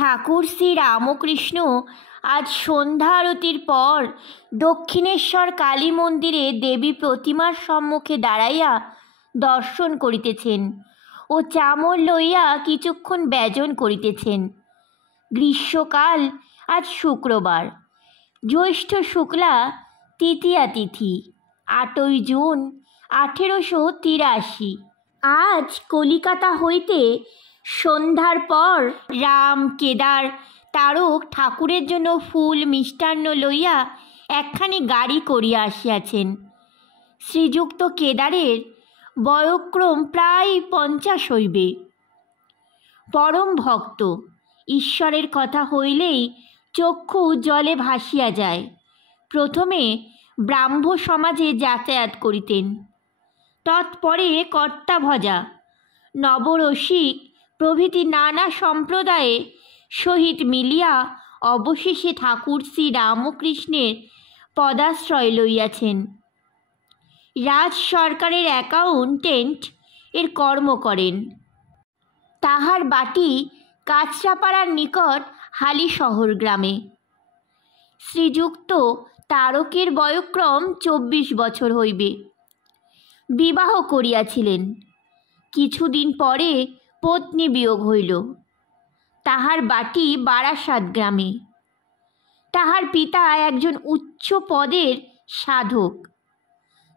ঠাকুর শ্রী রামকৃষ্ণ আজ সন্ধ্যা আরতির পর দক্ষিণেশ্বর কালী মন্দিরে দেবী প্রতিমার সম্মুখে দাঁড়াইয়া দর্শন করিতেছেন ও চামর লইয়া কিছুক্ষণ ব্যজন করিতেছেন। গ্রীষ্মকাল, আজ শুক্রবার, জ্যৈষ্ঠ শুক্লা তৃতীয়া তিথি, 8ই জুন 1883। আজ কলিকাতা হইতে সন্ধ্যার পর রাম, কেদার, তারক ঠাকুরের জন্য ফুল মিষ্টান্ন লইয়া একখানি গাড়ি করিয়া আসিয়াছেন। শ্রীযুক্ত কেদারের বয়ক্রম প্রায় 50 হইবে। পরম ভক্ত, ঈশ্বরের কথা হইলেই চক্ষু জলে ভাসিয়া যায়। প্রথমে ব্রাহ্ম সমাজে যাতায়াত করিতেন, তৎপরে কর্তাভজা, নবরসিক প্রভৃতি নানা সম্প্রদায়ে সহিত মিলিয়া অবশেষে ঠাকুর শ্রী রামকৃষ্ণের পদাশ্রয় লইয়াছেন। রাজ সরকারের অ্যাকাউন্টেন্ট এর কর্ম করেন। তাহার বাটি কাঁচরাপাড়ার নিকট হালিশহর গ্রামে। শ্রীযুক্ত তারকের বয়ক্রম 24 বছর হইবে। বিবাহ করিয়াছিলেন, কিছুদিন পরে পত্নী বিয়োগ হইল। তাহার বাটি বারাসাত গ্রামে। তাহার পিতা একজন উচ্চ পদের সাধক।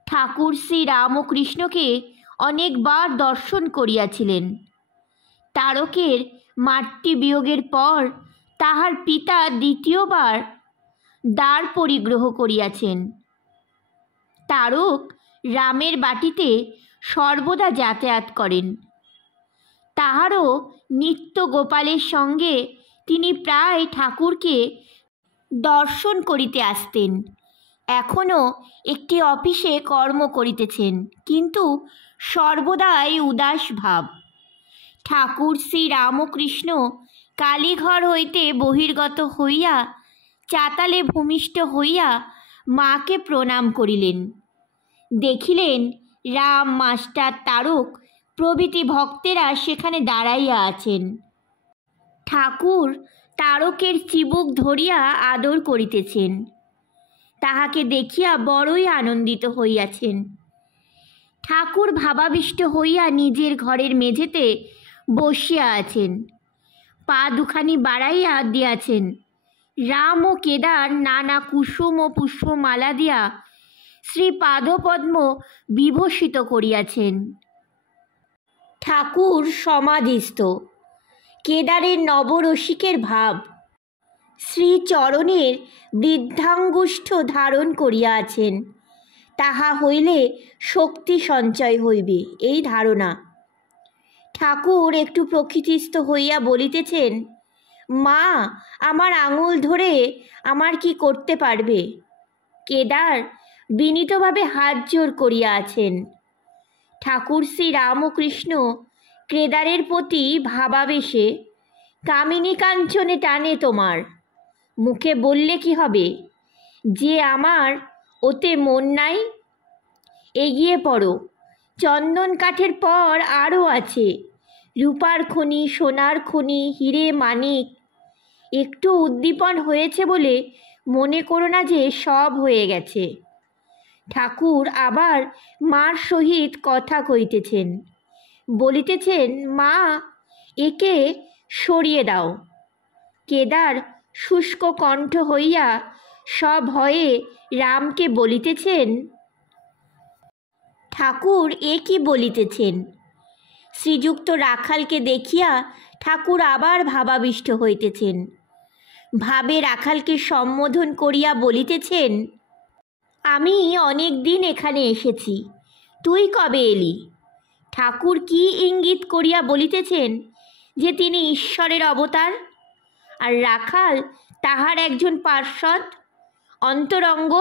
ঠাকুর শ্রী রামকৃষ্ণকে অনেকবার দর্শন করিয়াছিলেন। তারকের মাতৃ বিয়োগের পর তাহার পিতা দ্বিতীয়বার দ্বার পরিগ্রহ করিয়াছেন। তারক রামের বাটিতে সর্বদা যাতায়াত করেন। তাহারও নিত্য গোপালের সঙ্গে তিনি প্রায় ঠাকুরকে দর্শন করিতে আসতেন। এখনও একটি অফিসে কর্ম করিতেছেন, কিন্তু সর্বদাই উদাস ভাব। ঠাকুর শ্রী রামকৃষ্ণ কালীঘর হইতে বহির্গত হইয়া চাতালে ভূমিষ্ঠ হইয়া মাকে প্রণাম করিলেন। দেখিলেন রাম, মাস্টার, তারক প্রভৃতি ভক্তেরা সেখানে দাঁড়াইয়া আছেন। ঠাকুর তারকের চিবুক ধরিয়া আদর করিতেছেন। তাহাকে দেখিয়া বড়ই আনন্দিত হইয়াছেন। ঠাকুর ভাবাবিষ্ট হইয়া নিজের ঘরের মেঝেতে বসিয়া আছেন, পা দুখানি বাড়াইয়া দিয়াছেন। রাম ও কেদার নানা কুসুম ও পুষ্পমালা দিয়া শ্রী পাদপদ্ম বিভূষিত করিয়াছেন। ঠাকুর সমাধিস্থ, কেদারের নবরসিকের ভাব। শ্রীচরণের বৃদ্ধাঙ্গুষ্ঠ ধারণ করিয়া আছেন। তাহা হইলে শক্তি সঞ্চয় হইবে, এই ধারণা। ঠাকুর একটু প্রকৃতিস্থ হইয়া বলিতেছেন, মা, আমার আঙুল ধরে আমার কি করতে পারবে? কেদার বিনীতভাবে হাত জোর করিয়া আছেন। ঠাকুর শ্রী রামকৃষ্ণ কেদারের প্রতি ভাবাবেশে, কামিনী কাঞ্চনে টানে তোমার, মুখে বললে কি হবে? যে আমার ওতে মন নাই। এগিয়ে পড়ো, চন্দন কাঠের পর আরও আছে, রূপার খনি, সোনার খনি, হিরে মানিক। একটু উদ্দীপন হয়েছে বলে মনে করো না যে সব হয়ে গেছে। ঠাকুর আবার মার সহিত কথা কইতেছেন, বলিতেছেন, মা, একে সরিয়ে দাও। কেদার শুষ্ক কণ্ঠ হইয়া সভয়ে রামকে বলিতেছেন, ঠাকুর এ কি বলিতেছেন? শ্রীযুক্ত রাখালকে দেখিয়া ঠাকুর আবার ভাবাবিষ্ট হইতেছেন। ভাবে রাখালকে সম্বোধন করিয়া বলিতেছেন, আমি অনেক দিন এখানে এসেছি, তুই কবে এলি? ঠাকুর কি ইঙ্গিত করিয়া বলিতেছেন যে তিনি ঈশ্বরের অবতার, আর রাখাল তাহার একজন পার্ষদ, অন্তরঙ্গ